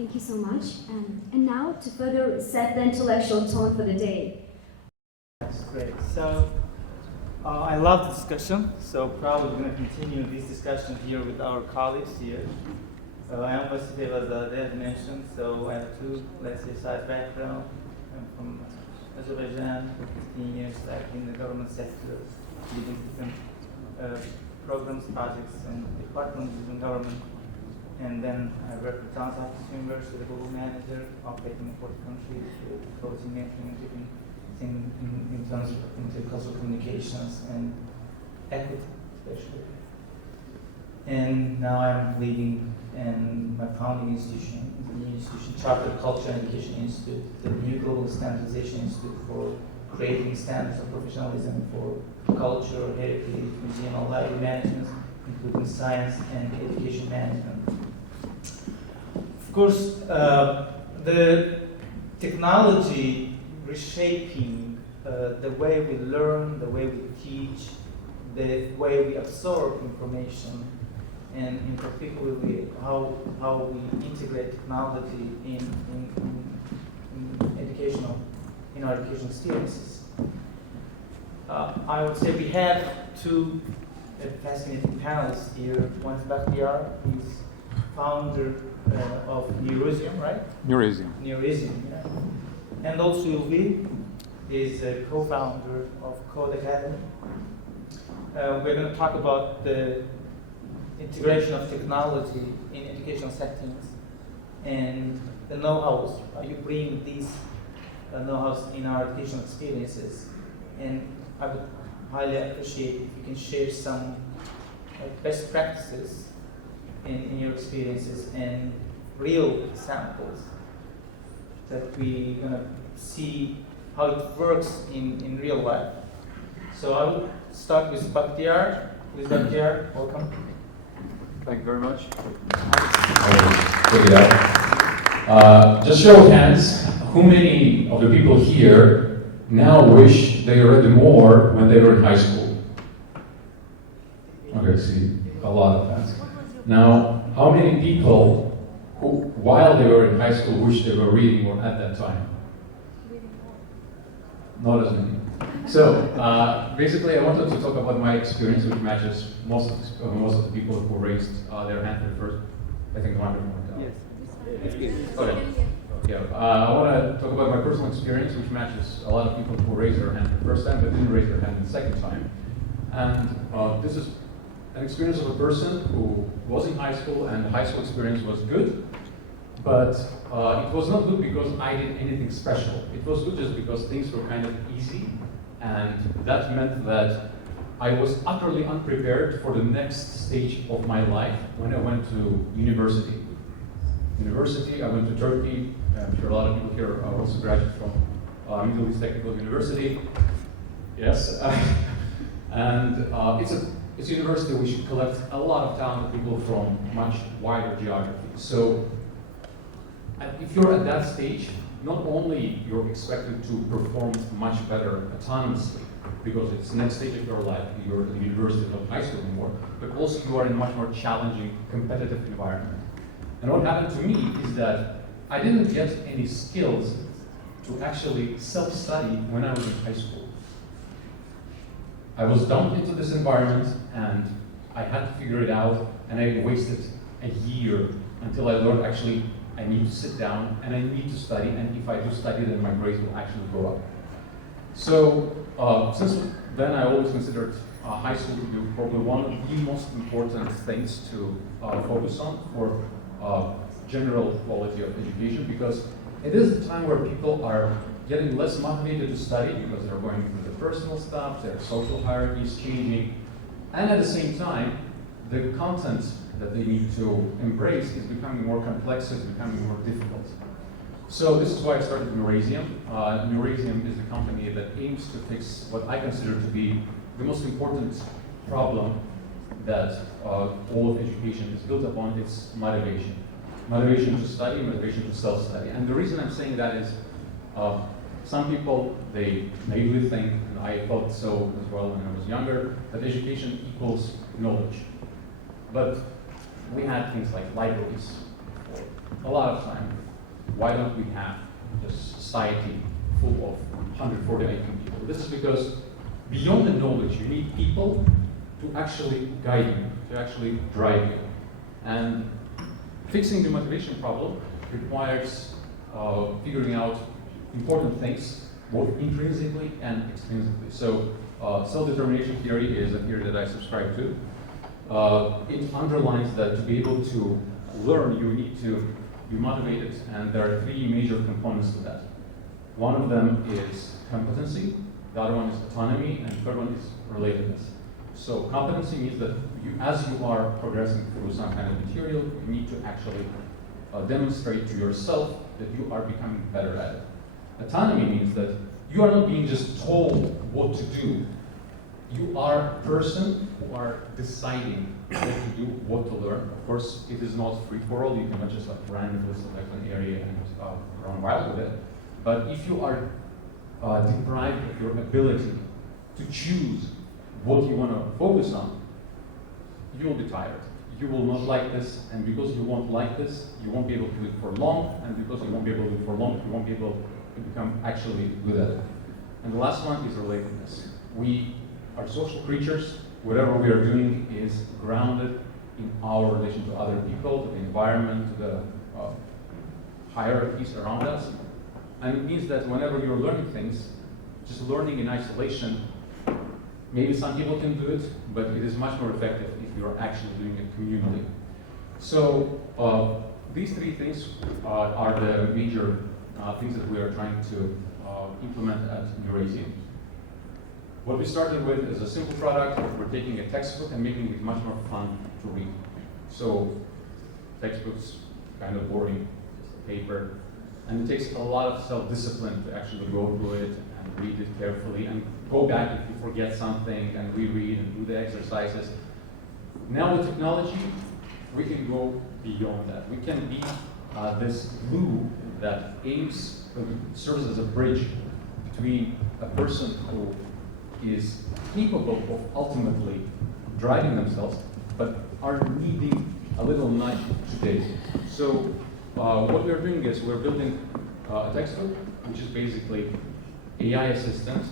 Thank you so much. And now, to further set the intellectual tone for the day. That's great. So, I love the discussion. So, probably going to continue this discussion here with our colleagues here. So, I am Vasif, Eyvazzade, as mentioned. So, I have two, let's say, side background. I'm from Azerbaijan for 15 years, like in the government sector, leading different programs, projects, and departments in government. And then I worked at Johns Hopkins University, the global manager, operating in 40 countries, coaching, mentoring, different things in terms of intercultural communications and equity, especially. And now I'm leading my founding institution, the new institution, Chartered Culture and Education Institute, the new Global Standardization Institute for creating standards of professionalism for culture, heritage, museum, and library management, including science and education management. Of course, the technology reshaping the way we learn, the way we teach, the way we absorb information, and in particular how we integrate technology in our educational experiences. I would say we have two fascinating panelists here. One is Bakhtiyar, he's founder of Neurasium, right? Neurasium. Neurasium, yeah. And also Ulvi is a co-founder of Code Academy. We're going to talk about the integration of technology in educational settings and the know-hows. You bring these know-hows in our educational experiences. And I would highly appreciate if you can share some best practices in your experiences and real examples that we're going to see how it works in real life. So I will start with Bakhtiyar. Please, Bakhtiyar, welcome. Thank you very much. Check it out. Just show of hands, how many of the people here now wish they read more when they were in high school? Okay, see, a lot of hands. Now, how many people who, while they were in high school, wish they were reading more at that time? Not as many. So, basically, I wanted to talk about my experience, which matches most of the people who raised their hand for the first. I think the microphone went down. Yes. Okay. Yeah. I want to talk about my personal experience, which matches a lot of people who raised their hand the first time, but didn't raise their hand the second time. And this is an experience of a person who was in high school, and the high school experience was good, but it was not good because I did anything special. It was good just because things were kind of easy, and that meant that I was utterly unprepared for the next stage of my life when I went to university. I went to Turkey. I'm sure a lot of people here are also graduates from Middle East Technical University. Yes, and it's a university which collects a lot of talented people from much wider geography. So if you're at that stage, not only you're expected to perform much better autonomously, because it's the next stage of your life, you're in university, not high school anymore, but also you are in a much more challenging, competitive environment. And what happened to me is that I didn't get any skills to actually self-study when I was in high school. I was dumped into this environment and I had to figure it out, and I wasted a year until I learned actually I need to sit down and I need to study, and if I do study then my grades will actually go up. So since then I always considered high school to be probably one of the most important things to focus on for general quality of education, because it is the time where people are getting less motivated to study because they're going through the personal stuff, their social hierarchy is changing, and at the same time, the content that they need to embrace is becoming more complex, it's becoming more difficult. So this is why I started Neurasium. Neurasium is a company that aims to fix what I consider to be the most important problem that all of education is built upon. It's motivation. Motivation to study, motivation to self-study. And the reason I'm saying that is some people, they naively think, and I thought so as well when I was younger, that education equals knowledge. But we had things like libraries, a lot of time, why don't we have a society full of 140 IQ people? This is because beyond the knowledge, you need people to actually guide you, to actually drive you. And fixing the motivation problem requires figuring out important things, both intrinsically and extrinsically. So self-determination theory is a theory that I subscribe to. It underlines that to be able to learn, you need to be motivated, and there are three major components to that. One of them is competency, the other one is autonomy, and the third one is relatedness. So competency means that as you are progressing through some kind of material, you need to actually demonstrate to yourself that you are becoming better at it. Autonomy means that you are not being just told what to do. You are a person who are deciding what to do, what to learn. Of course, it is not free for all. You cannot just randomly select an area and run wild with it. But if you are deprived of your ability to choose what you want to focus on, you will be tired. You will not like this, and because you won't like this, you won't be able to do it for long, and because you won't be able to do it for long, you won't be able to become actually good at it. And the last one is relatedness. We are social creatures. Whatever we are doing is grounded in our relation to other people, to the environment, to the hierarchies around us. And it means that whenever you're learning things, just learning in isolation, maybe some people can do it, but it is much more effective if you're actually doing it communally. So these three things are the major things that we are trying to implement at Neurasium. What we started with is a simple product. We're taking a textbook and making it much more fun to read. So textbooks, kind of boring, just a paper. And it takes a lot of self-discipline to actually go through it and read it carefully and go back if you forget something and reread and do the exercises. Now with technology, we can go beyond that. We can be this glue that serves as a bridge between a person who is capable of ultimately driving themselves, but are needing a little nudge today. So what we're doing is we're building a textbook, which is basically AI assistant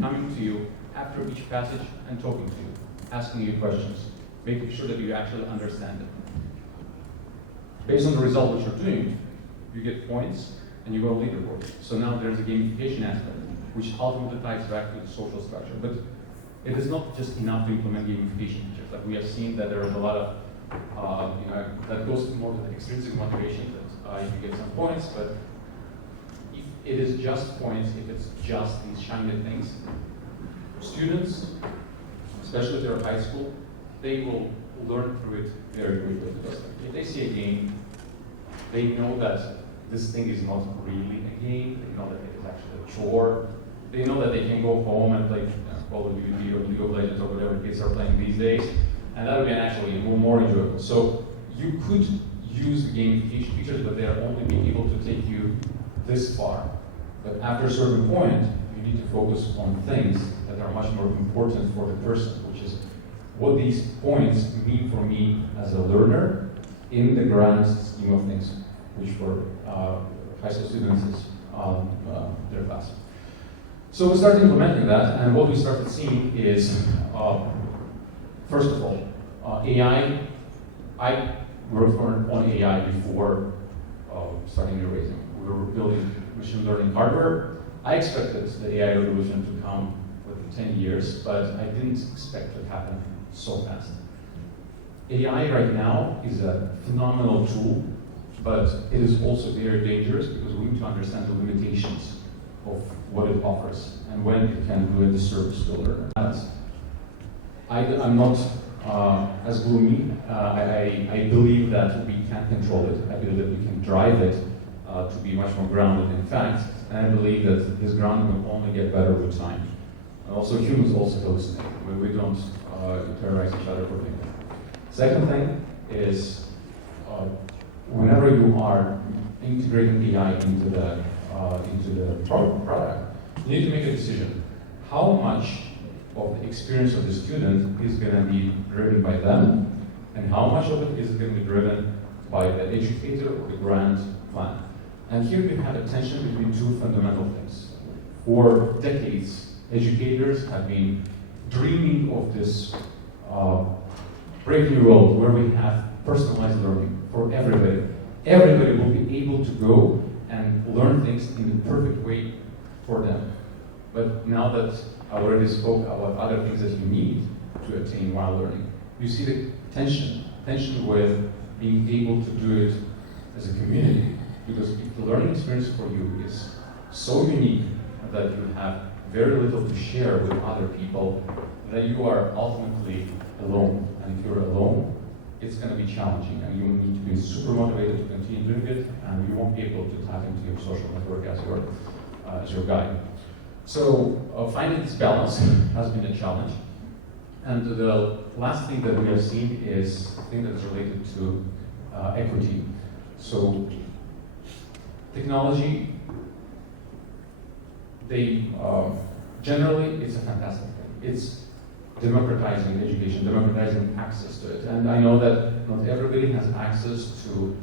coming to you after each passage and talking to you, asking you questions, making sure that you actually understand it. Based on the result that you're doing, you get points and you go to leaderboard. So now there's a gamification aspect, which ultimately ties back to the social structure. But it is not just enough to implement gamification features. Like we have seen that there is a lot of, that goes more to the extrinsic motivation that you can get some points, but if it is just points, if it's just these shiny things, students, especially if they're in high school, they will learn through it very quickly. Because if they see a game, they know that this thing is not really a game, they know that it is actually a chore, they know that they can go home and play Call of Duty or League of Legends or whatever kids are playing these days, and that would be actually more enjoyable. So you could use the gamification features, but they are only being able to take you this far. But after a certain point, you need to focus on things that are much more important for the person, which is what these points mean for me as a learner in the grand scheme of things, which for high school students is their class. So we started implementing that, and what we started seeing is, first of all, AI. I worked on AI before starting Neurasium. We were building machine learning hardware. I expected the AI revolution to come within 10 years, but I didn't expect it to happen so fast. AI right now is a phenomenal tool, but it is also very dangerous because we need to understand the limitations of what it offers and when it can do a disservice to the learner. I'm not as gloomy. I believe that we can control it. I believe that we can drive it to be much more grounded in facts, and I believe that this grounding will only get better with time. And also, humans also hallucinate. We don't terrorize each other for things. Second thing is, whenever you are integrating AI into the product, you need to make a decision. How much of the experience of the student is going to be driven by them, and how much of it is going to be driven by the educator or the grant plan. And here you have a tension between two fundamental things. For decades, educators have been dreaming of this brave new world where we have personalized learning for everybody. Everybody will be able to go and learn things in the perfect way for them. But now that I already spoke about other things that you need to attain while learning, you see the tension with being able to do it as a community. Because if the learning experience for you is so unique that you have very little to share with other people, then you are ultimately alone. And if you're alone, it's going to be challenging, and you need to be super motivated to continue doing it, and you won't be able to tap into your social network as your guide. So finding this balance has been a challenge. And the last thing that we have seen is a thing that is related to equity. So technology, generally, it's a fantastic thing. It's democratizing education, democratizing access to it. And I know that not everybody has access to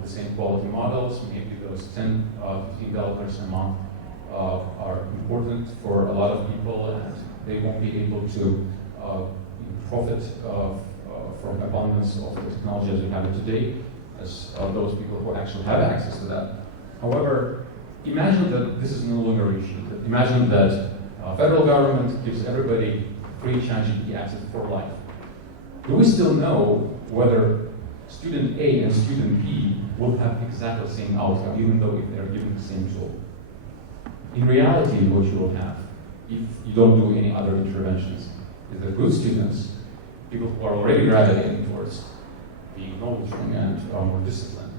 the same quality models. Maybe those $10, $15 a month are important for a lot of people, and they won't be able to profit from abundance of the technology as we have it today, as those people who actually have access to that. However, imagine that this is no longer an issue. Imagine that federal government gives everybody free ChatGPT access for life. Do we still know whether student A and student B will have exactly the same outcome, even though if they're given the same tool? In reality, what you will have, if you don't do any other interventions, is that good students, people who are already gravitating towards being knowledgeable and more disciplined,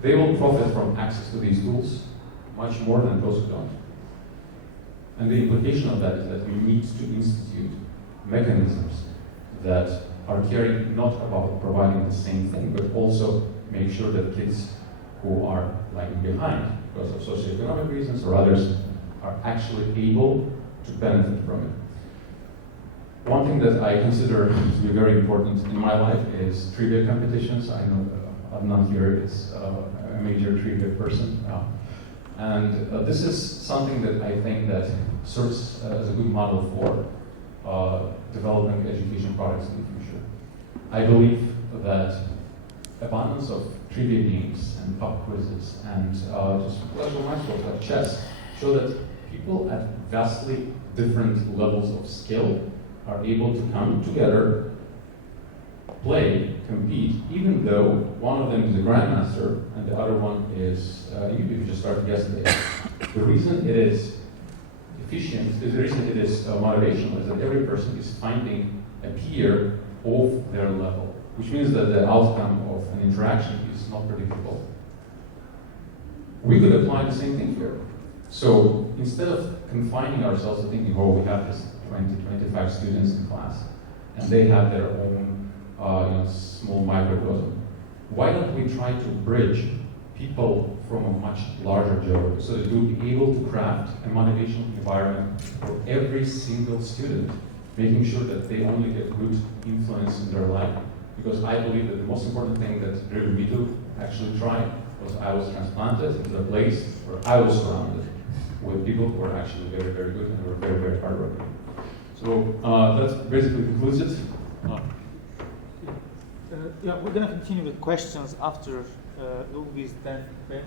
they will profit from access to these tools much more than those who don't. And the implication of that is that we need to institute mechanisms that are caring not about providing the same thing, but also make sure that kids who are lagging behind because of socioeconomic reasons or others are actually able to benefit from it. One thing that I consider to be very important in my life is trivia competitions. I know Adnan here is a major trivia person. And this is something that I think that serves as a good model for developing education products in the future. I believe that abundance of trivia games and pop quizzes and just pleasure sports like chess show that people at vastly different levels of skill are able to come together, play, compete, even though one of them is a grandmaster and the other one is you just started yesterday. The reason it is efficient, the reason it is motivational is that every person is finding a peer of their level, which means that the outcome of an interaction is not predictable. We could apply the same thing here. So instead of confining ourselves to thinking, oh, we have this 20, 25 students in class, and they have their own small microcosm, why don't we try to bridge people from a much larger geography so that we'll be able to craft a motivational environment for every single student, making sure that they only get good influence in their life. Because I believe that the most important thing that driven me to actually try was I was transplanted into a place where I was surrounded with people who were actually very, very good and were very, very hardworking. So that basically concludes it. Yeah, we're going to continue with questions after Ulvi's then. Okay?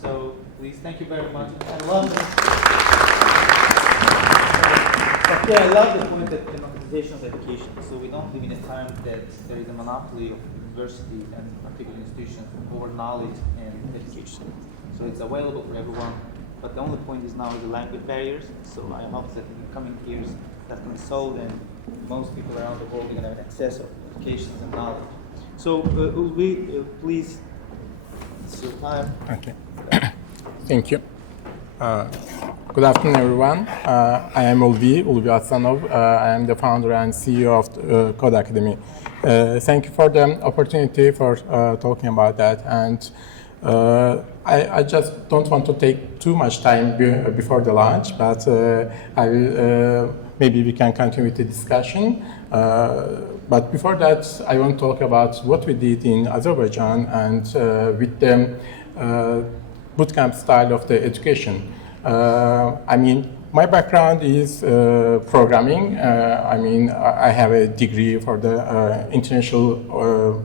So please, thank you very much. I love this. I love the point that democratization of education. So we don't live in a time that there is a monopoly of university and particular institutions over knowledge and education. So it's available for everyone. But the only point is now the language barriers. So I hope that in the coming years that can be solved and most people around the world are going to have access of education and knowledge. So Ulvi, please, it's your time. Okay. Thank you. Good afternoon, everyone. I am Ulvi Aslanov. I am the founder and CEO of Code Academy. Thank you for the opportunity for talking about that. And I just don't want to take too much time before the lunch, but I will, maybe we can continue with the discussion. But before that, I want to talk about what we did in Azerbaijan and with the bootcamp style of the education. I mean, my background is programming. I mean, I have a degree for the international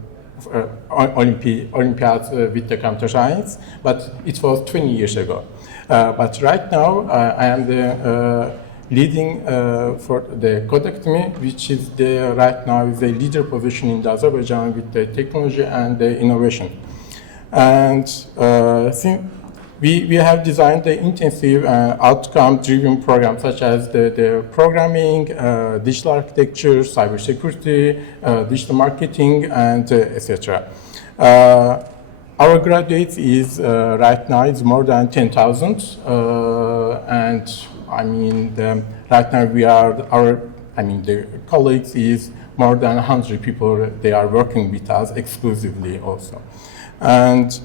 Olympiads with the computer science, but it was 20 years ago. But right now, I am the leading for the Code Academy, which is right now is a leader position in Azerbaijan with the technology and the innovation. And since we have designed the intensive outcome-driven programs such as the programming, digital architecture, cybersecurity, digital marketing, and etc. Our graduates is right now is more than 10,000, and I mean right now the colleagues is more than 100 people. They are working with us exclusively also, and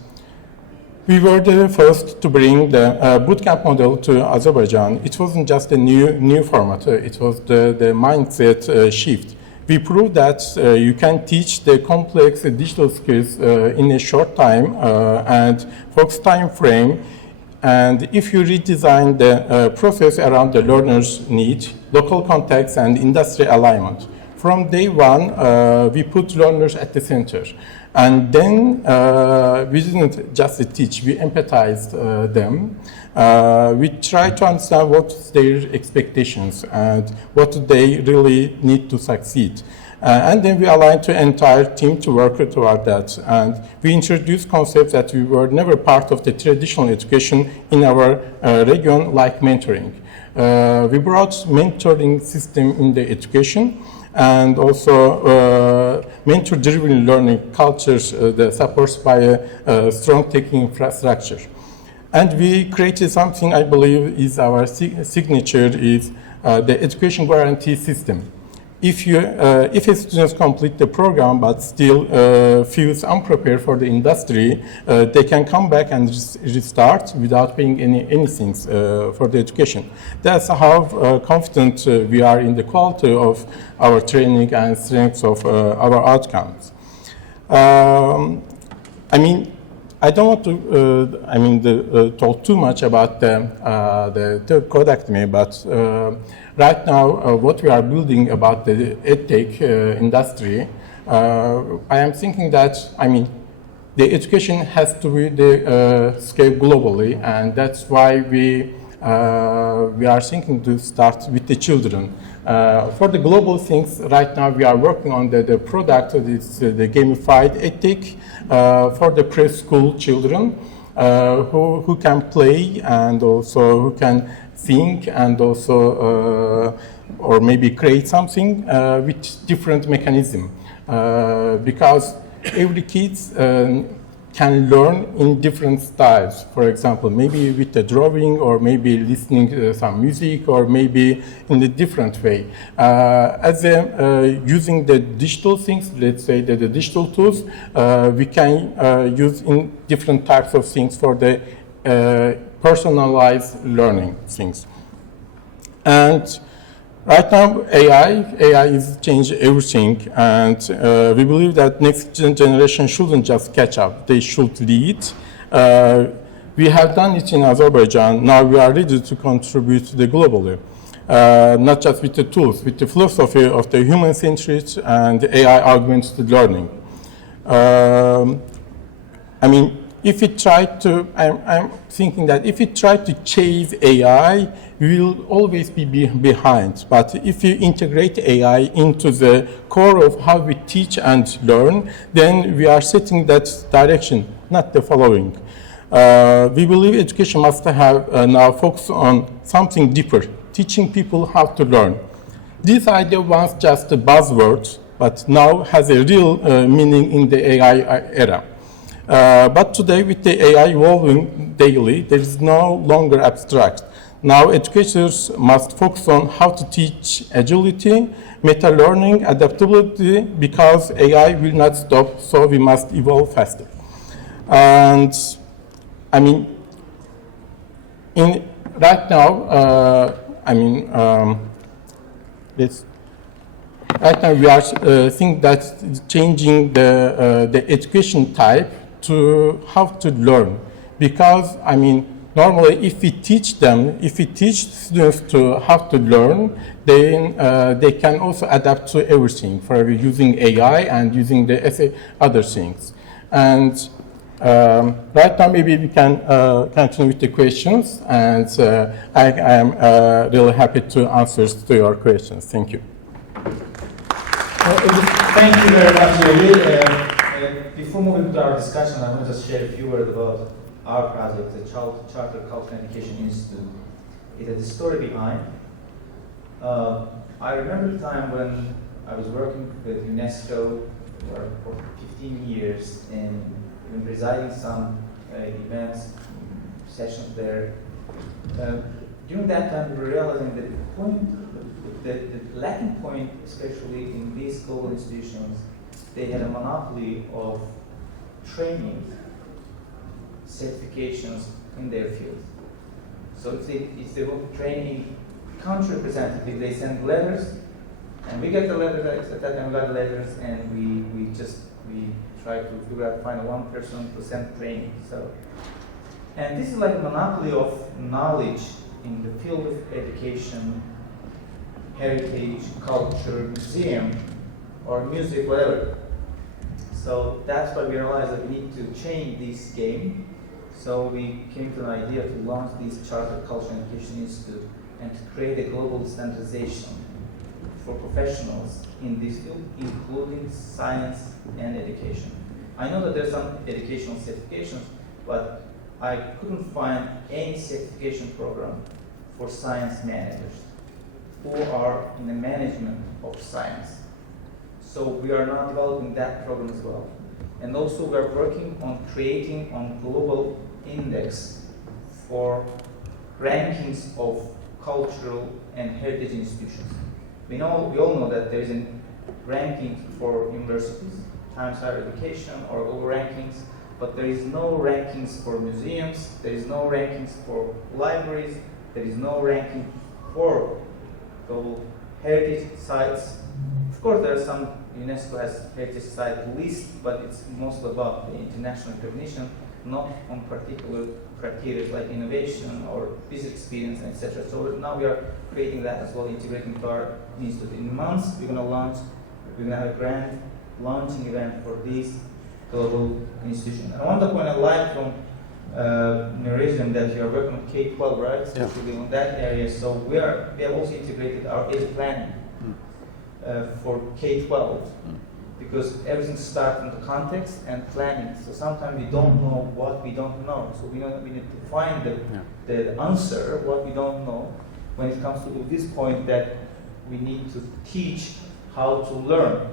we were the first to bring the bootcamp model to Azerbaijan. It wasn't just a new format, it was the mindset shift. We proved that you can teach the complex digital skills in a short time and focused time frame. And if you redesign the process around the learner's need, local context, and industry alignment, from day one, we put learners at the center. And then we didn't just teach, we empathized them. We tried to understand what's their expectations and what do they really need to succeed. And then we aligned the entire team to work toward that. And we introduced concepts that we were never part of the traditional education in our region, like mentoring. We brought mentoring system in the education, and also mentor-driven learning cultures that supports by a strong tech infrastructure. And we created something I believe is our signature is the education guarantee system. If a student complete the program but still feels unprepared for the industry, they can come back and restart without paying anything for the education. That's how confident we are in the quality of our training and strengths of our outcomes. I mean, I don't want to talk too much about the Code Academy, but right now, what we are building about the EdTech industry, I am thinking that, the education has to be scale globally, and that's why we are thinking to start with the children. For the global things, right now we are working on the product, it's the gamified EdTech for the preschool children who can play and also who can think and also or maybe create something with different mechanism because every kid can learn in different styles. For example, maybe with the drawing or maybe listening to some music or maybe in a different way. Using the digital things, let's say the digital tools, we can use in different types of things for the personalized learning things. And right now, AI is changing everything, and we believe that next generation shouldn't just catch up, they should lead. We have done it in Azerbaijan, now we are ready to contribute to the globally. Not just with the tools, with the philosophy of the human-centered and AI augmented learning. If we try to, I'm thinking that if we try to chase AI, we will always be behind. But if you integrate AI into the core of how we teach and learn, then we are setting that direction, not the following. We believe education must have now focus on something deeper, teaching people how to learn. This idea was just a buzzword, but now has a real meaning in the AI era. But today, with the AI evolving daily, there is no longer abstract. Now, educators must focus on how to teach agility, meta-learning, adaptability, because AI will not stop, so we must evolve faster. And I mean, right now, right now we are think that changing the education type to how to learn, because I mean normally if we teach students to how to learn, then they can also adapt to everything, for using AI and using the other things. And right now maybe we can continue with the questions, and I am really happy to answer to your questions. Thank you. Thank you very much. Before moving to our discussion, I want to just share a few words about our project, the Charter Culture and Education Institute. It has a story behind. I remember the time when I was working with UNESCO for 15 years and presiding some events, sessions there. During that time, we were realizing that the lacking point, especially in these global institutions, they had a monopoly of training, certifications in their field. So if they want to train a country representative, they send letters, and we get the letters. At that time, we got the letters, and we try to figure out, find one person to send training. So, and this is like a monopoly of knowledge in the field of education, heritage, culture, museum, or music, whatever. So that's why we realized that we need to change this game. So we came to an idea to launch this Charter Culture and Education Institute and to create a global standardization for professionals in this field, including science and education. I know that there's some educational certifications, but I couldn't find any certification program for science managers who are in the management of science. So we are now developing that program as well. And also we are working on creating a global index for rankings of cultural and heritage institutions. We all know that there is a ranking for universities, Times Higher Education or global rankings, but there is no rankings for museums, there is no rankings for libraries, there is no ranking for global heritage sites. Of course, there are some, UNESCO has heritage site list, but it's mostly about the international recognition, not on particular criteria like innovation or business experience, etc. So now we are creating that as well, integrating to our institute. In months, we're going to have a grand launching event for these global institutions. And I want to point out live from Neurasium that you are working on K-12, right? Especially on that area. So we have also integrated our edu planning for K-12 because everything starts in the context and planning. So sometimes we don't know what we don't know. So we need to find the answer, what we don't know, when it comes to this point that we need to teach how to learn.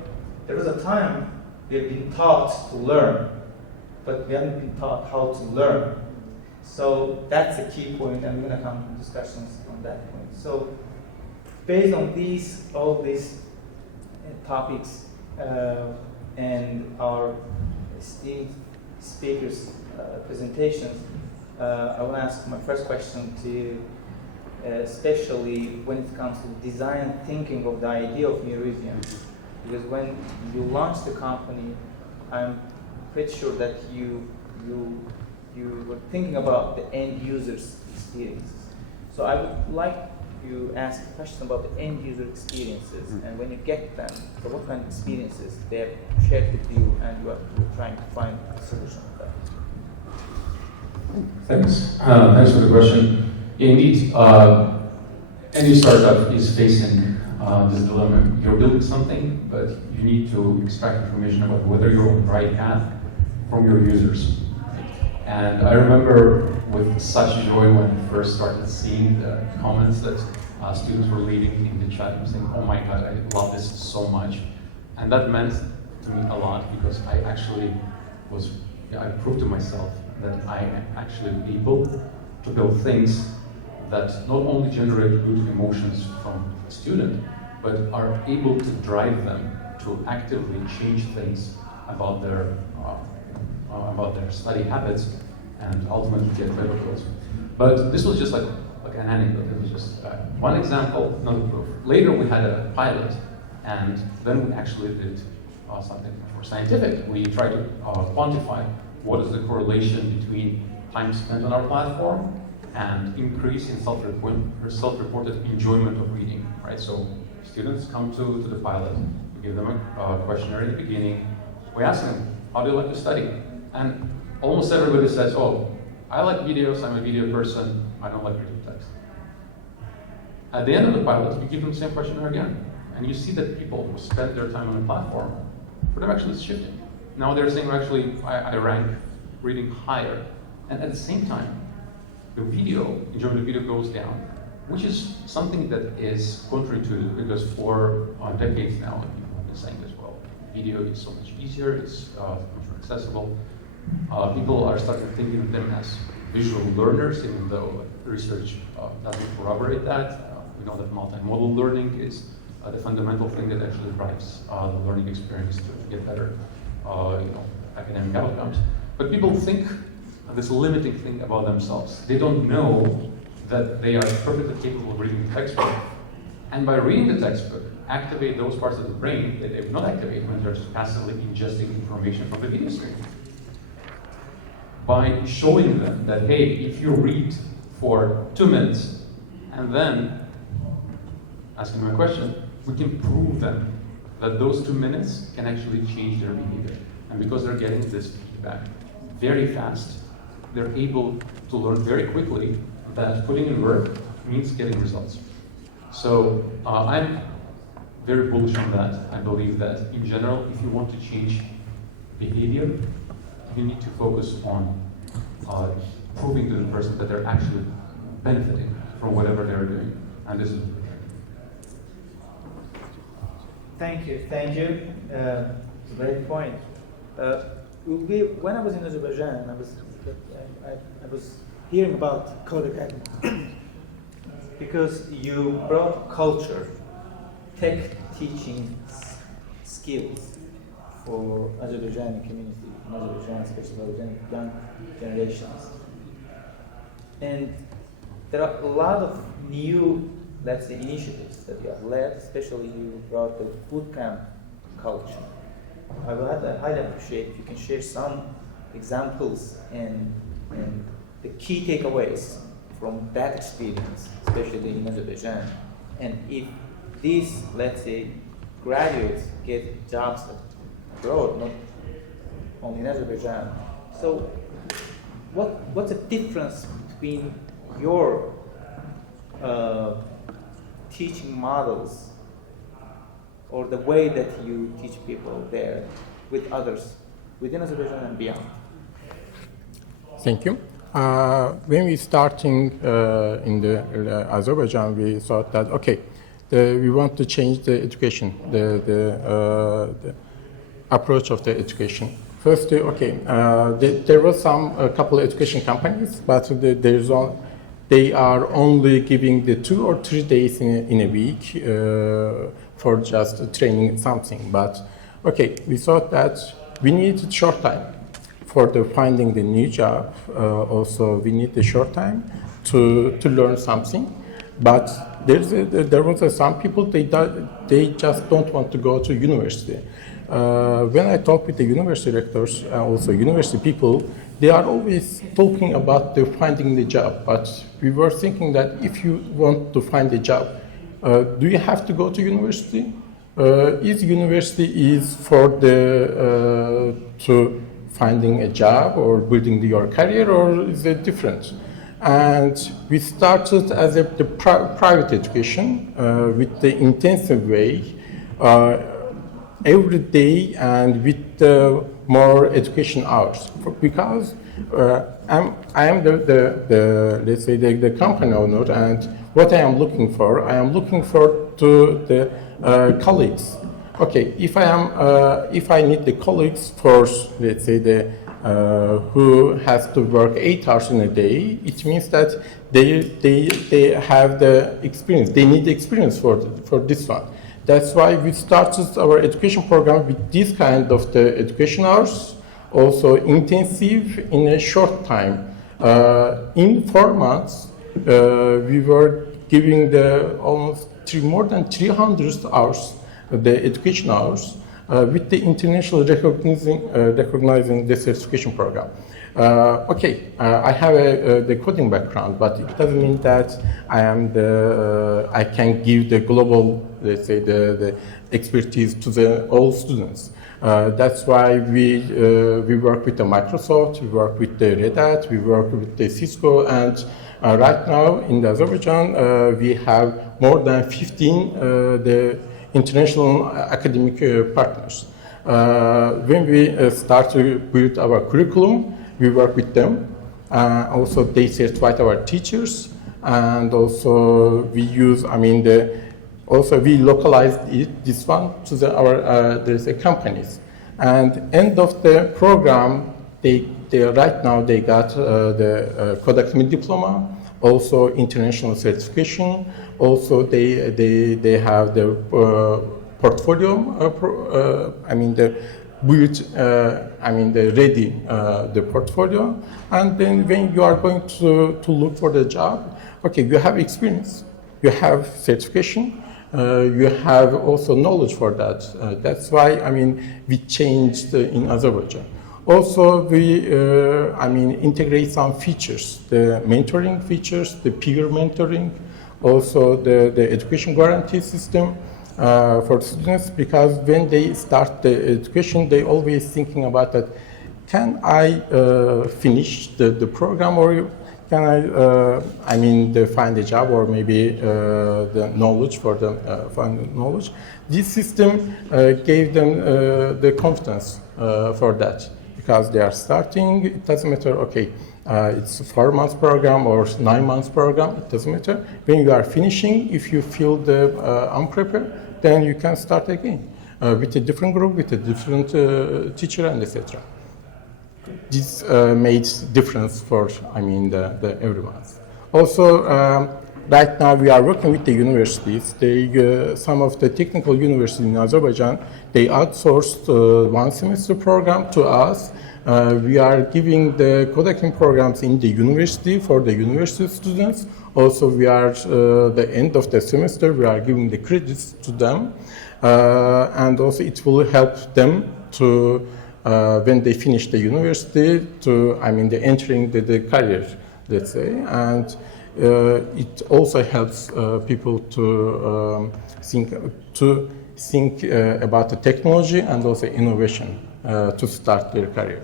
There was a time we have been taught to learn, but we haven't been taught how to learn. So that's a key point, and we're going to come to discussions on that point. So based on all these topics and our esteemed speakers' presentations, I want to ask my first question to you, especially when it comes to design thinking of the idea of Neurasium. Because when you launched the company, I'm pretty sure that you were thinking about the end user's experiences. So I would like you ask a question about the end user experiences, and when you get them, so what kind of experiences they have shared with you, and you're trying to find a solution for that. Thanks. Thanks for the question. Indeed, any startup is facing this dilemma. You're building something, but you need to extract information about whether you're on the right path from your users. And I remember with such joy when I first started seeing the comments that students were leaving in the chat and saying, oh my God, I love this so much. And that meant to me a lot because I actually I proved to myself that I am actually able to build things that not only generate good emotions from a student, but are able to drive them to actively change things about their study habits and ultimately get better tools. But this was just like an anecdote. It was just one example, not a proof. Later we had a pilot, and then we actually did something much more scientific. We tried to quantify what is the correlation between time spent on our platform and increase in self-reported enjoyment of reading, right? So students come to the pilot, we give them a questionnaire at the beginning, we ask them, how do you like to study? And almost everybody says, oh, I like videos, I'm a video person, I don't like reading text. At the end of the pilot, we give them the same questionnaire again. And you see that people who spend their time on the platform, for them actually it's shifting. Now they're saying, actually, I rank reading higher. And at the same time, the enjoyment of video goes down, which is something that is counterintuitive because for decades now, people have been saying this, well, video is so much easier, it's much more accessible. People are starting thinking of them as visual learners, even though research doesn't corroborate that. We know that multimodal learning is the fundamental thing that actually drives the learning experience to get better academic outcomes. But people think this limiting thing about themselves. They don't know that they are perfectly capable of reading the textbook. And by reading the textbook, activate those parts of the brain that they would not activate when they're just passively ingesting information from the video screen. By showing them that, hey, if you read for 2 minutes and then asking them a question, we can prove them that those 2 minutes can actually change their behavior. And because they're getting this feedback very fast, they're able to learn very quickly that putting in work means getting results. So I'm very bullish on that. I believe that in general, if you want to change behavior, you need to focus on proving to the person that they're actually benefiting from whatever they're doing. And this is Thank you. It's a great point. When I was in Azerbaijan, I was hearing about Code Academy because you brought culture, tech teaching skills for Azerbaijani community, in Azerbaijan, especially young generations. And there are a lot of new, let's say, initiatives that you have led, especially you brought the bootcamp culture. I would highly appreciate if you can share some examples and the key takeaways from that experience, especially in Azerbaijan. And if these, let's say, graduates get jobs abroad, not only in Azerbaijan. So what's the difference between your teaching models or the way that you teach people there with others within Azerbaijan and beyond? Thank you. When we starting in the Azerbaijan, we thought that okay, we want to change the education, the approach of the education. First, there was a couple of education companies, but they are only giving the 2 or 3 days in a week for just training something. But okay, we thought that we need short time for finding the new job. Also, we need the short time to learn something. But there was some people they just don't want to go to university. When I talk with the university rectors, also university people, they are always talking about finding the job. But we were thinking that if you want to find a job, do you have to go to university? Is university for to finding a job or building your career, or is it different? And we started as the private education with the intensive way every day and with more education hours, because I am the let's say the company owner, and what I am looking for to the colleagues. Okay, if I need the colleagues for, let's say, who has to work 8 hours in a day, it means that they have the experience. They need the experience for this one. That's why we started our education program with this kind of the education hours, also intensive in a short time. In 4 months, we were giving the more than 300 hours, the education hours, with the international recognizing the certification program. I have the coding background, but it doesn't mean that I can give the global, let's say, the expertise to all students. That's why we work with the Microsoft, we work with the Red Hat, we work with the Cisco, and right now in Azerbaijan we have more than 15 the international academic partners. When we start to build our curriculum, we work with them. Also, they certify our teachers, and also we use, also we localized this one to our companies. And end of the program, they right now they got the Codecademy diploma, also international certification. Also, they have the portfolio. Ready the portfolio. And then when you are going to look for the job, okay, you have experience, you have certification, you have also knowledge for that. That's why we changed in Azerbaijan. Also, we integrate some features, the mentoring features, the peer mentoring, also the education guarantee system for students, because when they start the education, they always thinking about that. Can I finish the program, or can I find a job, or maybe the knowledge for them find the knowledge. This system gave them the confidence for that, because they are starting. It doesn't matter. Okay, it's a 4 months program or 9 months program. It doesn't matter. When you are finishing, if you feel the unprepared, then you can start again with a different group, with a different teacher, and etc. This made difference for the everyone. Also, right now we are working with the universities. Some of the technical universities in Azerbaijan, they outsourced 1 semester program to us. We are giving the Codecademy programs in the university for the university students. Also, we are the end of the semester, we are giving the credits to them, and also it will help them to when they finish the university to the entering the career, let's say, and it also helps people to think about the technology and also innovation to start their career.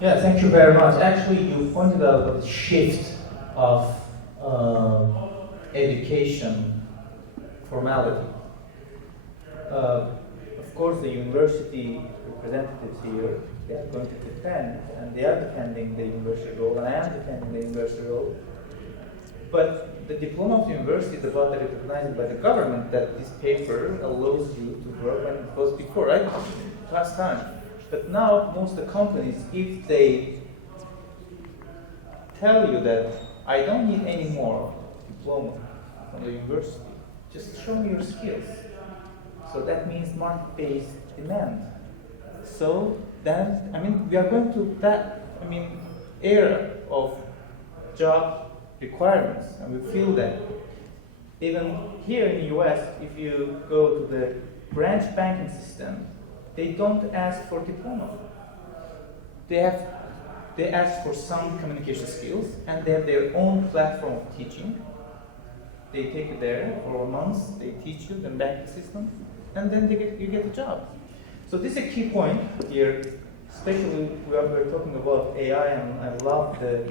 Yeah, thank you very much. Actually, you pointed out the shift of education formality. Of course, the university representatives here, they are going to defend, and they are defending the university role, and I am defending the university role. But the diploma of the university is about recognized by the government that this paper allows you to work when it was before, right? Last time. But now, most of the companies, if they tell you that I don't need any more diploma from the university, just show me your skills. So that means market-based demand. So then, we are going to that, era of job requirements, and we feel that even here in the US, if you go to the branch banking system, they don't ask for diploma. They ask for some communication skills, and they have their own platform of teaching. They take you there for months, they teach you the banking system, and then you get a job. So this is a key point here, especially when we're talking about AI, and I love the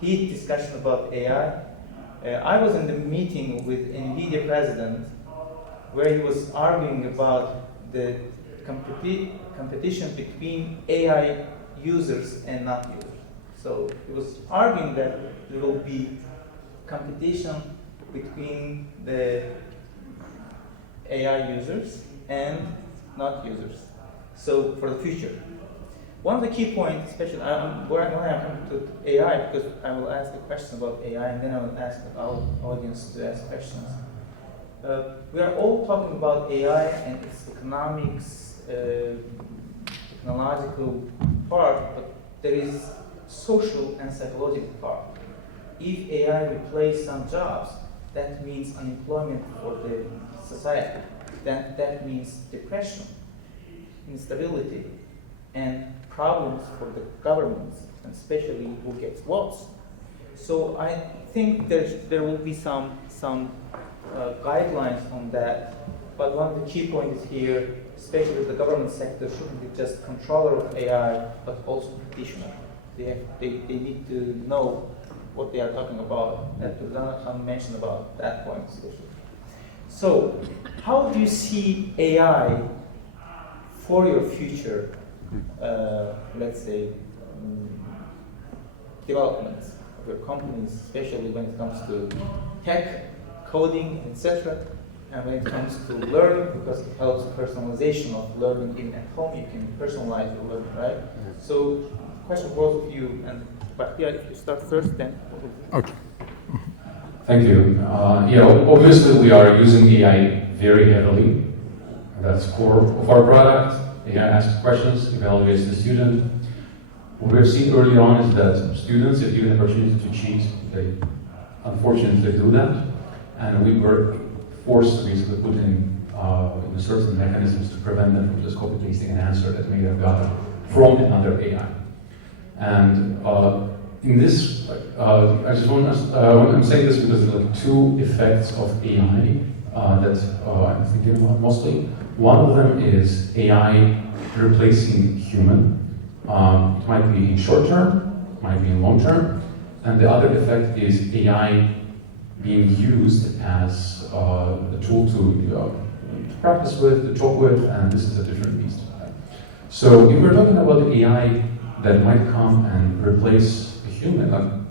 heat discussion about AI. I was in the meeting with NVIDIA president where he was arguing about the competition between AI users and not users. So he was arguing that there will be competition between the AI users and not users. So for the future. One of the key points, especially when I come to AI, because I will ask a question about AI and then I will ask our audience to ask questions. We are all talking about AI and its economics, technological part, but there is social and psychological part. If AI replaces some jobs, that means unemployment for the society. That means depression, instability, and problems for the governments, and especially who gets votes. So I think there will be some guidelines on that. But one of the key points here, especially the government sector, shouldn't be just controller of AI, but also practitioner. They need to know what they are talking about. And Donald mentioned about that point especially. So, how do you see AI for your future, let's say, development of your companies, especially when it comes to tech, coding, etc., and when it comes to learning, because it helps personalization of learning even at home, you can personalize your learning, right? So, question for both of you, and Bakhtiyar, if you start first, then. Okay. Thank you. Obviously we are using AI very heavily. That's core of our product. AI asks questions, evaluates the student. What we've seen early on is that students, if given the opportunity to cheat, they unfortunately do that. And we were forced to basically put in certain mechanisms to prevent them from just copy-pasting an answer that may have gotten from another AI. And in this, I just want to, I'm saying this because there are like two effects of AI that I'm thinking about mostly. One of them is AI replacing human. It might be in short term, it might be in long term. And the other effect is AI being used as a tool to practice with, to talk with, and this is a different beast. So if we're talking about AI that might come and replace a human,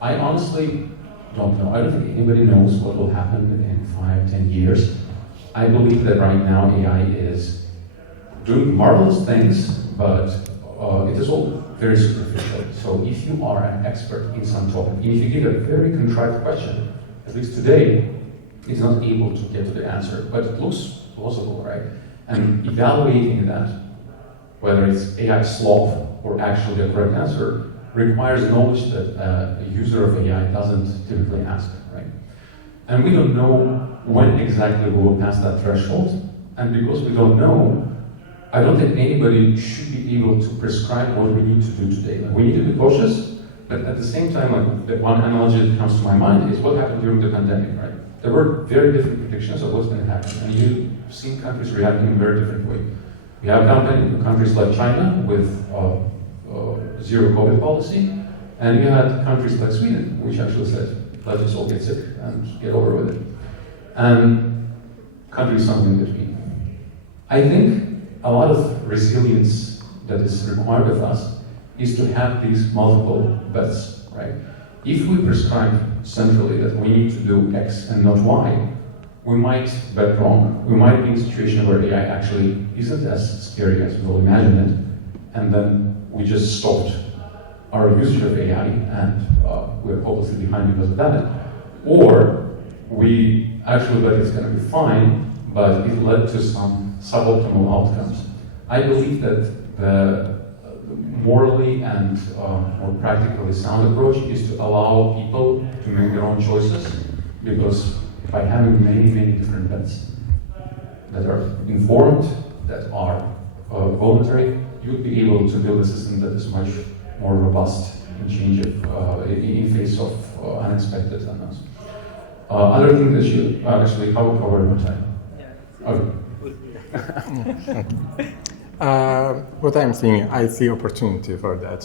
I honestly don't know. I don't think anybody knows what will happen in 5-10 years. I believe that right now AI is doing marvelous things, but it is all very superficial. So if you are an expert in some topic, and if you give a very contrived question, at least today, it's not able to get to the answer, but it looks plausible, right? And evaluating that, whether it's AI slop or actually a correct answer, requires knowledge that a user of AI doesn't typically ask, right? And we don't know when exactly we will pass that threshold, and because we don't know, I don't think anybody should be able to prescribe what we need to do today. Like, we need to be cautious, but at the same time, like, the one analogy that comes to my mind is what happened during the pandemic, right? There were very different predictions of what's going to happen, and you've seen countries reacting in a very different way. We have countries like China with zero COVID policy, and you had countries like Sweden, which actually said, let's just all get sick and get over with it. And countries somewhere in between. I think a lot of resilience that is required of us is to have these multiple bets, right? If we prescribe centrally that we need to do X and not Y, we might bet wrong. We might be in a situation where AI actually isn't as scary as we all imagine it, and then we just stopped our usage of AI and we're hopelessly behind because of that. Or we actually bet it's going to be fine, but it led to some suboptimal outcomes. I believe that the morally and more practically sound approach is to allow people to make their own choices, because by having many different bets that are informed, that are voluntary, you would be able to build a system that is much more robust in change of in face of unexpected unknowns. Other thing that you actually cover in my time. Okay. What I'm saying, I see opportunity for that.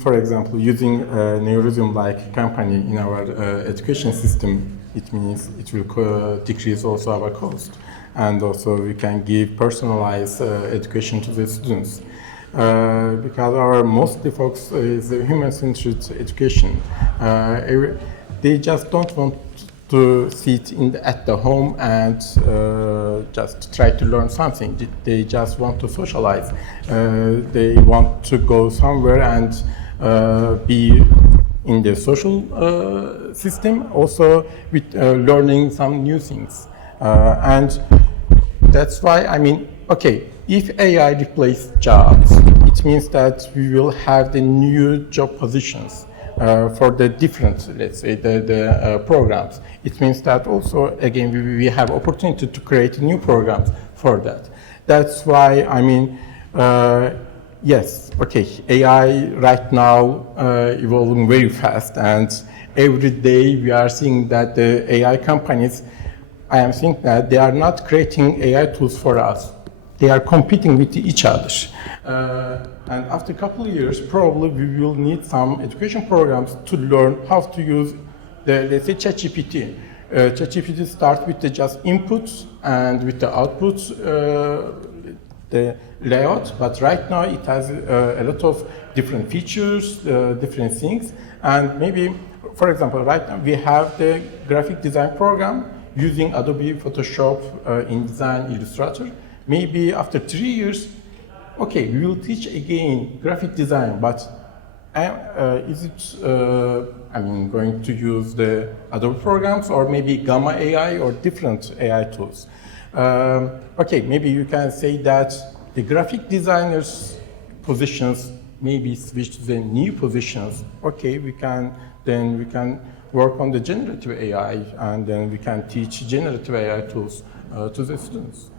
For example, using a Neurasium-like company in our education system, it means it will decrease also our cost, and also we can give personalized education to the students. Because our mostly focus is human-centered education. They just don't want to sit at the home and just try to learn something. They just want to socialize. They want to go somewhere and be in the social system, also with learning some new things. And that's why, I mean, okay, if AI replaces jobs, it means that we will have the new job positions for the different, let's say, the programs. It means that also, again, we have opportunity to create new programs for that. That's why, I mean, yes, okay, AI right now evolving very fast, and every day we are seeing that the AI companies, I am thinking that they are not creating AI tools for us. They are competing with each other. And after a couple of years, probably we will need some education programs to learn how to use the, let's say, ChatGPT. ChatGPT starts with the just inputs and with the outputs, the layout, but right now it has a lot of different features, different things, and maybe, for example, right now we have the graphic design program using Adobe Photoshop, InDesign, Illustrator. Maybe after 3 years, okay, we will teach again graphic design, but is it, I mean, going to use the Adobe programs or maybe Gamma AI or different AI tools? Okay, maybe you can say that the graphic designers' positions maybe switch to the new positions. Okay, we can work on the generative AI, and then we can teach generative AI tools to the students.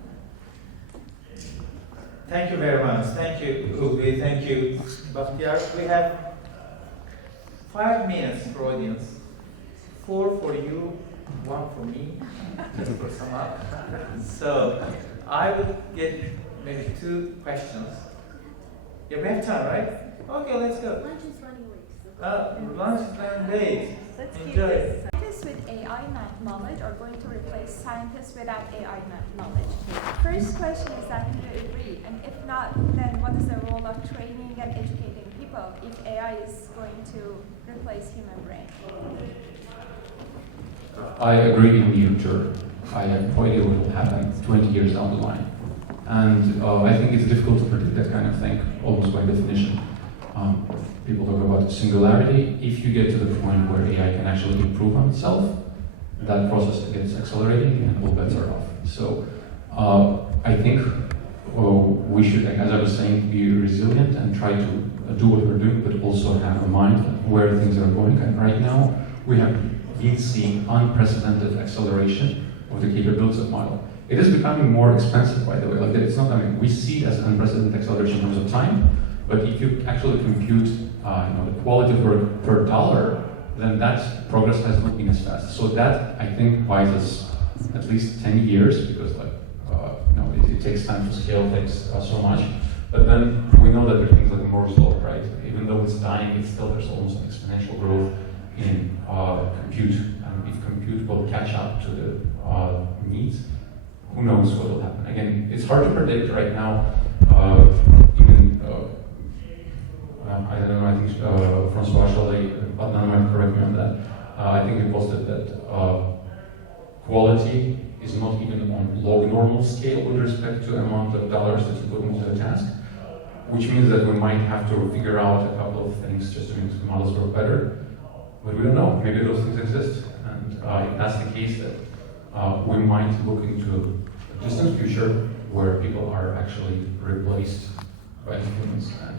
Thank you very much. Thank you, Ulvi. Thank you, Bakhtiyar. We have 5 minutes for audience. 4 for you, 1 for me, just for sum up. So I will get maybe 2 questions. Yeah, we have time, right? Okay, let's go. Lunch is running late. Lunch is running late. Let's keep Enjoy. this. Scientists with AI knowledge are going to replace scientists without AI knowledge. First question is that do you agree? And if not, then what is the role of training and educating people if AI is going to replace human brain? I agree in the future. I have no idea what will happen 20 years down the line. And I think it's difficult to predict that kind of thing, almost by definition. People talk about singularity. If you get to the point where AI can actually improve on itself, that process gets accelerating and all bets are off. So I think we should, as I was saying, be resilient and try to do what we're doing, but also have a mind where things are going. And right now, we have been seeing unprecedented acceleration of the capabilities of model. It is becoming more expensive, by the way. Like it's not, I mean, we see it as an unprecedented acceleration in terms of time, but if you actually compute the quality per dollar, then that progress has not been as fast. So that, I think, buys us at least 10 years, because it takes time to scale things so much. But then we know that there are things like Moore's law, right? Even though it's dying, it's still, there's almost an exponential growth in compute. And if compute will catch up to the needs, who knows what will happen? Again, it's hard to predict right now. I don't know, I think Francois Chalet might correct me on that. I think he posted that quality is not even on log normal scale with respect to the amount of dollars that you put into the task, which means that we might have to figure out a couple of things just to make the models work better. But we don't know, maybe those things exist. And if that's the case, that we might look into a distant future where people are actually replaced by humans, and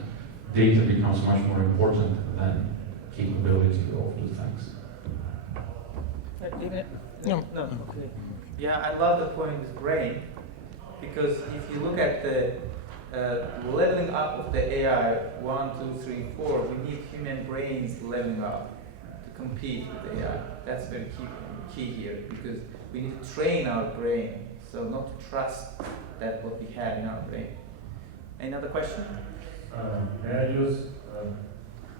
data becomes much more important than capability of the things. No. Okay. Yeah, I love the point with brain, because if you look at the leveling up of the AI, 1, 2, 3, 4, we need human brains leveling up to compete with the AI. That's very key here, because we need to train our brain, so not to trust that what we have in our brain. Any other question? May I use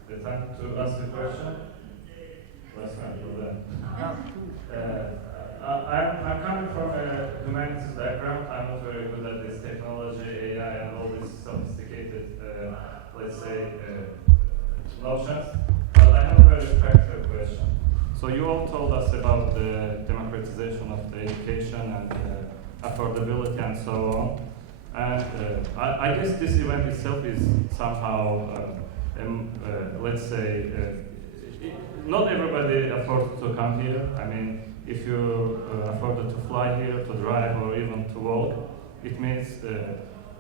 the time to ask the question? Last time for that. I'm coming from a humanities background. I'm not very good at this technology, AI, and all these sophisticated, let's say, notions. But I have a very practical question. So you all told us about the democratization of the education and affordability and so on. And I guess this event itself is somehow, let's say, not everybody affords to come here. I mean, if you afforded to fly here, to drive, or even to walk, it means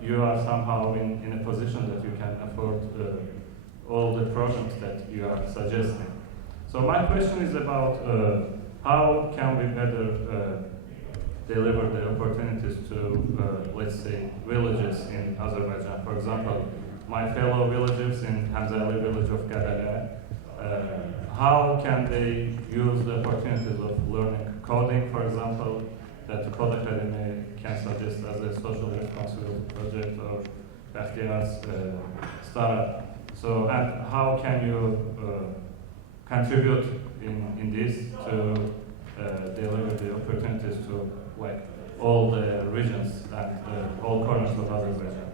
you are somehow in a position that you can afford all the programs that you are suggesting. So my question is about how can we better deliver the opportunities to, let's say, villages in Azerbaijan. For example, my fellow villagers in Hamzali village of Gadala, how can they use the opportunities of learning coding, for example, that the Code Academy can suggest as a social responsibility project or Bakhtiyar's startup. So, and how can you contribute in this to deliver the opportunities to like all the regions and all corners of Azerbaijan?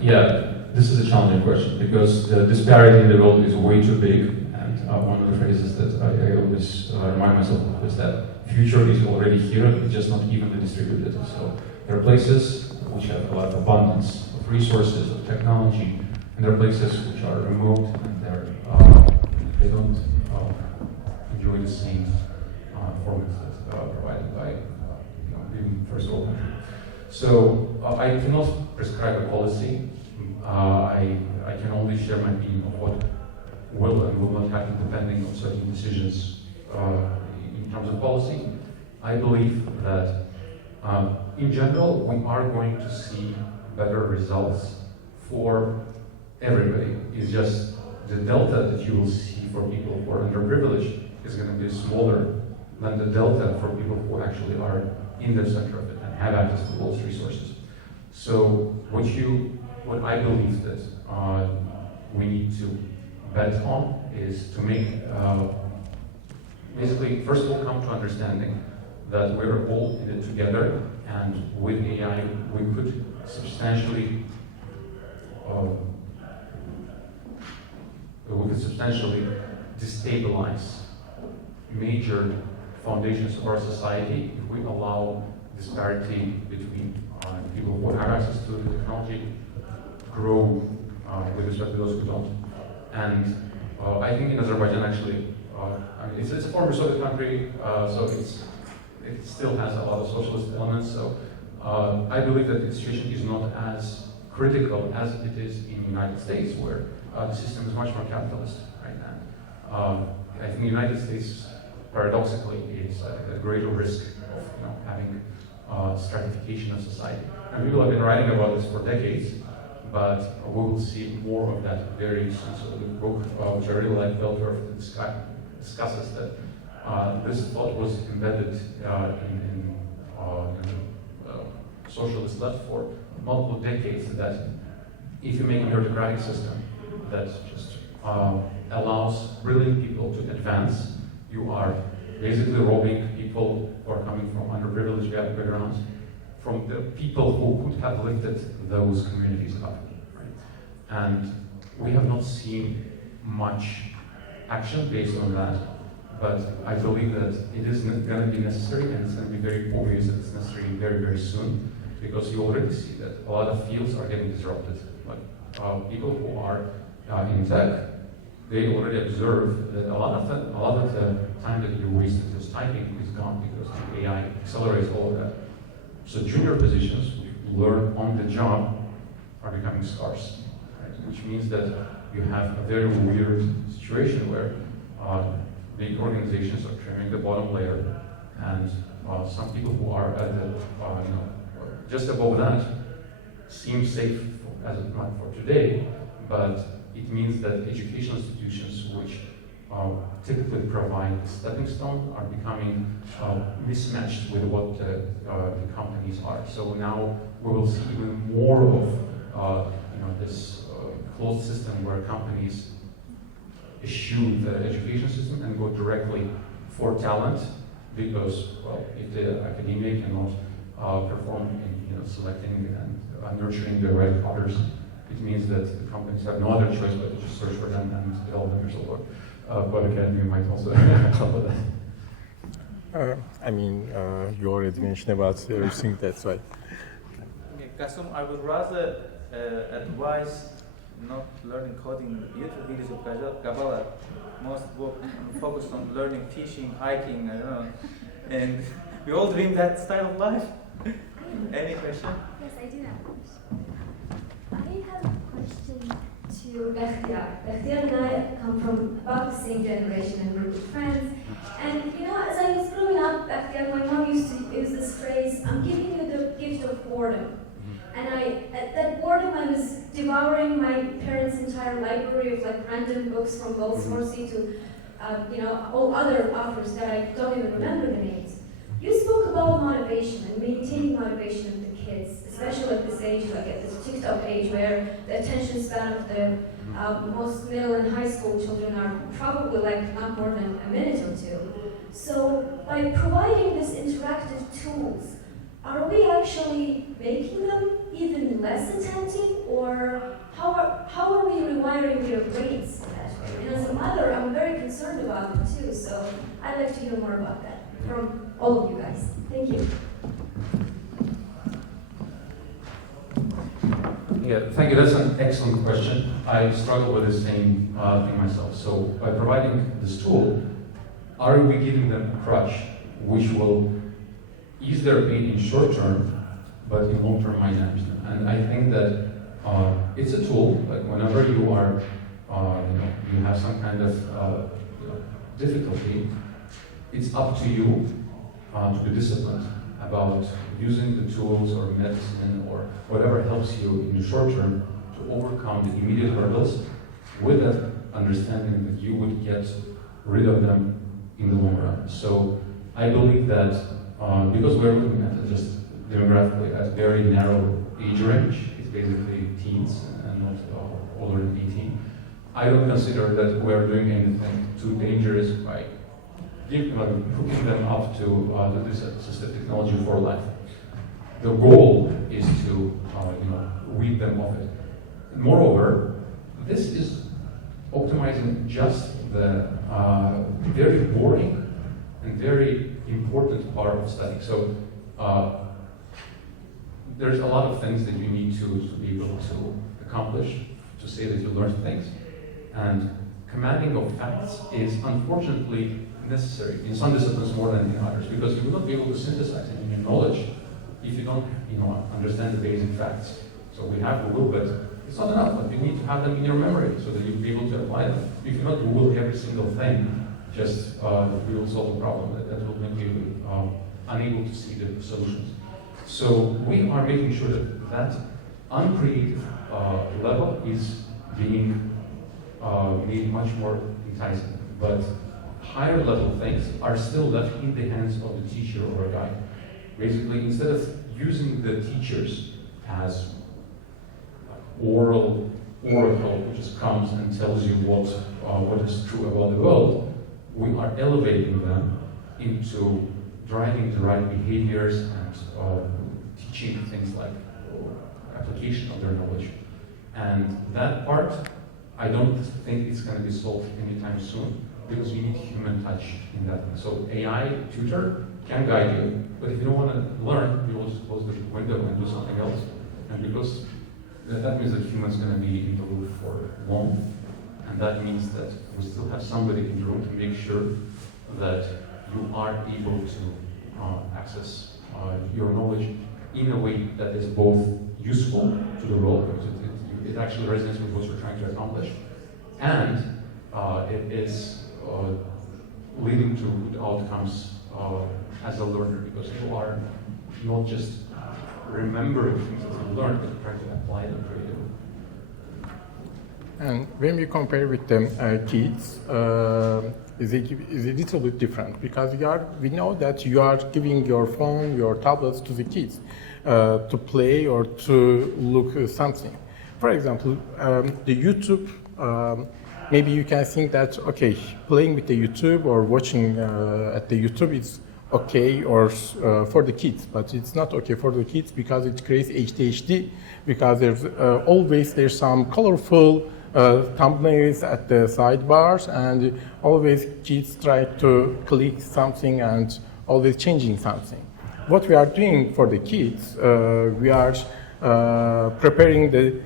Yeah, this is a challenging question because the disparity in the world is way too big. And one of the phrases that I always remind myself of is that future is already here, it's just not evenly distributed. So there are places which have a lot of abundance of resources, of technology, and there are places which are remote and they don't enjoy the same formats that are provided by even first world countries. So I cannot prescribe a policy. I can only share my opinion of what will and will not happen depending on certain decisions in terms of policy. I believe that in general we are going to see better results for everybody. It's just the delta that you will see for people who are underprivileged is going to be smaller than the delta for people who actually are in the center of it and have access to those resources. So what I believe that we need to bet on is to make, basically, first of all, come to understanding that we're all in it together, and with AI we could substantially destabilize major foundations of our society if we allow disparity between people who have access to the technology grow with respect to those who don't. And I think in Azerbaijan actually, it's a former Soviet country, so it still has a lot of socialist elements. So I believe that the situation is not as critical as it is in the United States, where the system is much more capitalist right now. I think the United States, paradoxically, is at greater risk of having stratification of society. And people have been writing about this for decades, but we will see more of that very soon. So the book, which I really like, Belter, discusses that this thought was embedded in socialist left for multiple decades, that if you make a meritocratic system that just allows brilliant people to advance, you are basically robbing people who are coming from underprivileged backgrounds from the people who could have lifted those communities up. Right? And we have not seen much action based on that, but I believe that it is going to be necessary, and it's going to be very obvious that it's necessary very, very soon, because you already see that a lot of fields are getting disrupted. Like people who are in tech, they already observe that a lot of the time that you wasted just typing is gone because AI accelerates all of that. So junior positions, which learn on the job, are becoming scarce, right? Which means that you have a very weird situation where big organizations are trimming the bottom layer, and some people who are at the just above that seem safe as of not for today, but it means that educational institutions which typically provide a stepping stone are becoming mismatched with what the companies are. So now we will see even more of this closed system where companies eschew the education system and go directly for talent, because, well, if the academia cannot perform in selecting and nurturing the right others, it means that the companies have no other choice but to just search for them and develop them yourself. But again, you might also help with that. You already mentioned about everything, that's why. Okay, Kasum, I would rather advise not learning coding in the beautiful village of Gabala. Most focused on learning fishing, hiking, I don't know, And we all dream that style of life. Any question? Yes, I do have a question. I have a question to Bakhtiyar. Bakhtiyar and I come from about the same generation and group of friends. And you know, as I was growing up, Bakhtiyar, my mom used to use this phrase, I'm giving you the gift of boredom. And at that boredom, I was devouring my parents' entire library of like random books from Goldsworthy to, all other authors that I don't even remember the names. You spoke about motivation and maintaining motivation of the kids, especially at this age, like at this TikTok age, where the attention span of the most middle and high school children are probably like not more than a minute or two. So by providing these interactive tools, are we actually making them even less attentive, or how are we rewiring their brains in that way? And as a mother, I'm very concerned about it too, so I'd like to hear more about that from all of you guys. Thank you. Yeah, thank you. That's an excellent question. I struggle with the same thing myself. So by providing this tool, are we giving them a crutch which will ease their pain in short term, but in long term might damage them? And I think that it's a tool. Like whenever you are, you have some kind of difficulty, it's up to you to be disciplined about using the tools or medicine or whatever helps you in the short term to overcome the immediate hurdles with that understanding that you would get rid of them in the long run. So I believe that because we're looking at just demographically at very narrow age range, it's basically teens and not older than 18, I don't consider that we're doing anything too dangerous by hooking them up to this assistive technology for life. The goal is to weed them off it. Moreover, this is optimizing just the very boring and very important part of study. So there's a lot of things that you need to be able to accomplish to say that you learned things. And commanding of facts is unfortunately necessary in some disciplines more than in others, because you will not be able to synthesize any new knowledge if you don't understand the basic facts. So we have Google, but it's not enough. But you need to have them in your memory so that you'll be able to apply them. If you not Google every single thing, just we will solve the problem. That will make you unable to see the solutions. So we are making sure that that uncreative level is being made much more enticing. But higher level things are still left in the hands of the teacher or a guide. Basically, instead of using the teachers as oracle, which just comes and tells you what is true about the world, we are elevating them into driving the right behaviors and teaching things like application of their knowledge. And that part, I don't think it's going to be solved anytime soon, because you need human touch in that. So AI tutor can guide you, but if you don't want to learn, you will just close the window and do something else. And because that means that humans going to be in the loop for long, and that means that we still have somebody in the room to make sure that you are able to access your knowledge in a way that is both useful to the role, because it actually resonates with what you're trying to accomplish, and it is leading to good outcomes as a learner, because you are not just remembering things that you learned, but trying to apply them creatively. And when we compare with the kids, is a little bit different, because we know that you are giving your phone, your tablets to the kids to play or to look at something. For example, the YouTube, maybe you can think that, okay, playing with the YouTube or watching at the YouTube is okay or for the kids, but it's not okay for the kids because it creates ADHD, because there's some colorful thumbnails at the sidebars, and always kids try to click something and always changing something. What we are doing for the kids, we are preparing the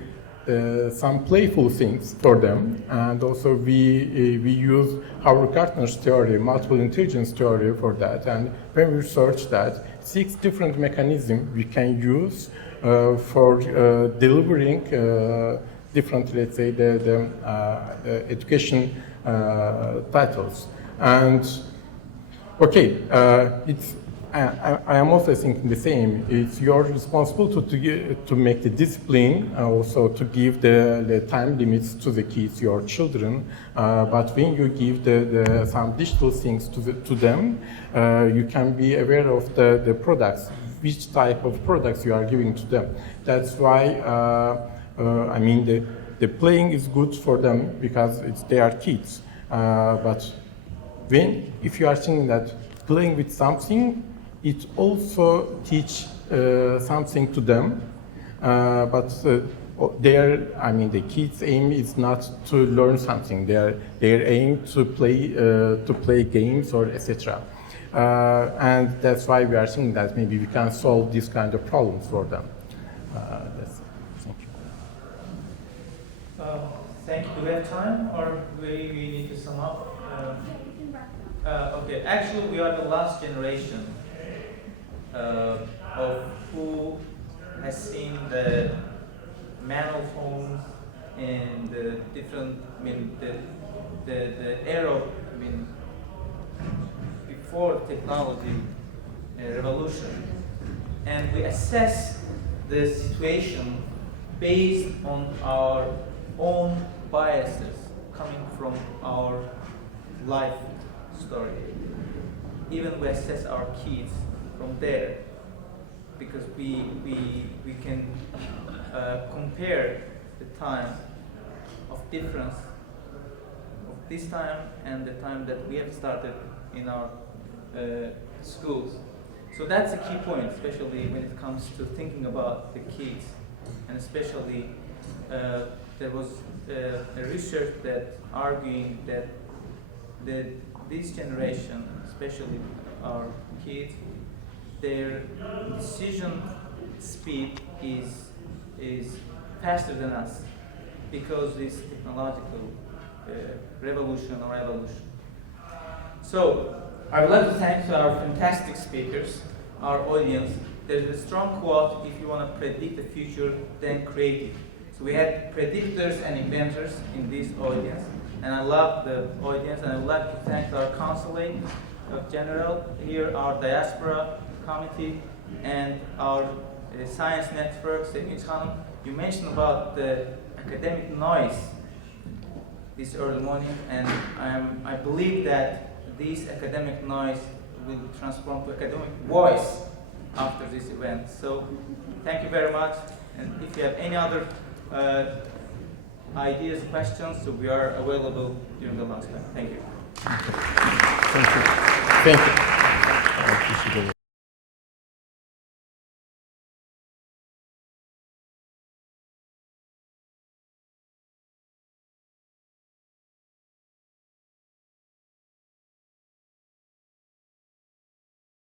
some playful things for them, and also we use Howard Gardner's theory, multiple intelligence theory for that. And when we research that, 6 different mechanisms we can use for delivering different, let's say, the education titles. And okay, I am also thinking the same. It's your responsibility to make the discipline, also to give the time limits to the kids, your children. But when you give some digital things to them, you can be aware of the products, which type of products you are giving to them. That's why, I mean, the playing is good for them because they are kids. But if you are thinking that playing with something, it also teach something to them, but the kids' aim is not to learn something. Their aim to play games or etc. And that's why we are thinking that maybe we can solve this kind of problems for them. Thank you. Thank you. Do we have time, or we need to sum up? Okay. Actually, we are the last generation of who has seen the manual phones and the different, the era, before technology revolution, and we assess the situation based on our own biases coming from our life story. Even we assess our kids from there, because we can compare the time of difference of this time and the time that we have started in our schools. So that's a key point, especially when it comes to thinking about the kids, and especially there was a research that arguing that this generation, especially our kids, their decision speed is faster than us because this technological revolution or evolution. So I would like to thank our fantastic speakers, our audience. There's a strong quote: if you want to predict the future, then create it. So we had predictors and inventors in this audience, and I love the audience, and I would like to thank our consulate general here, our diaspora committee, and our science network. You mentioned about the academic noise this early morning, and I believe that this academic noise will transform to academic voice after this event. So thank you very much, and if you have any other ideas, questions, so we are available during the lunch time. Thank you. Thank you. Thank you.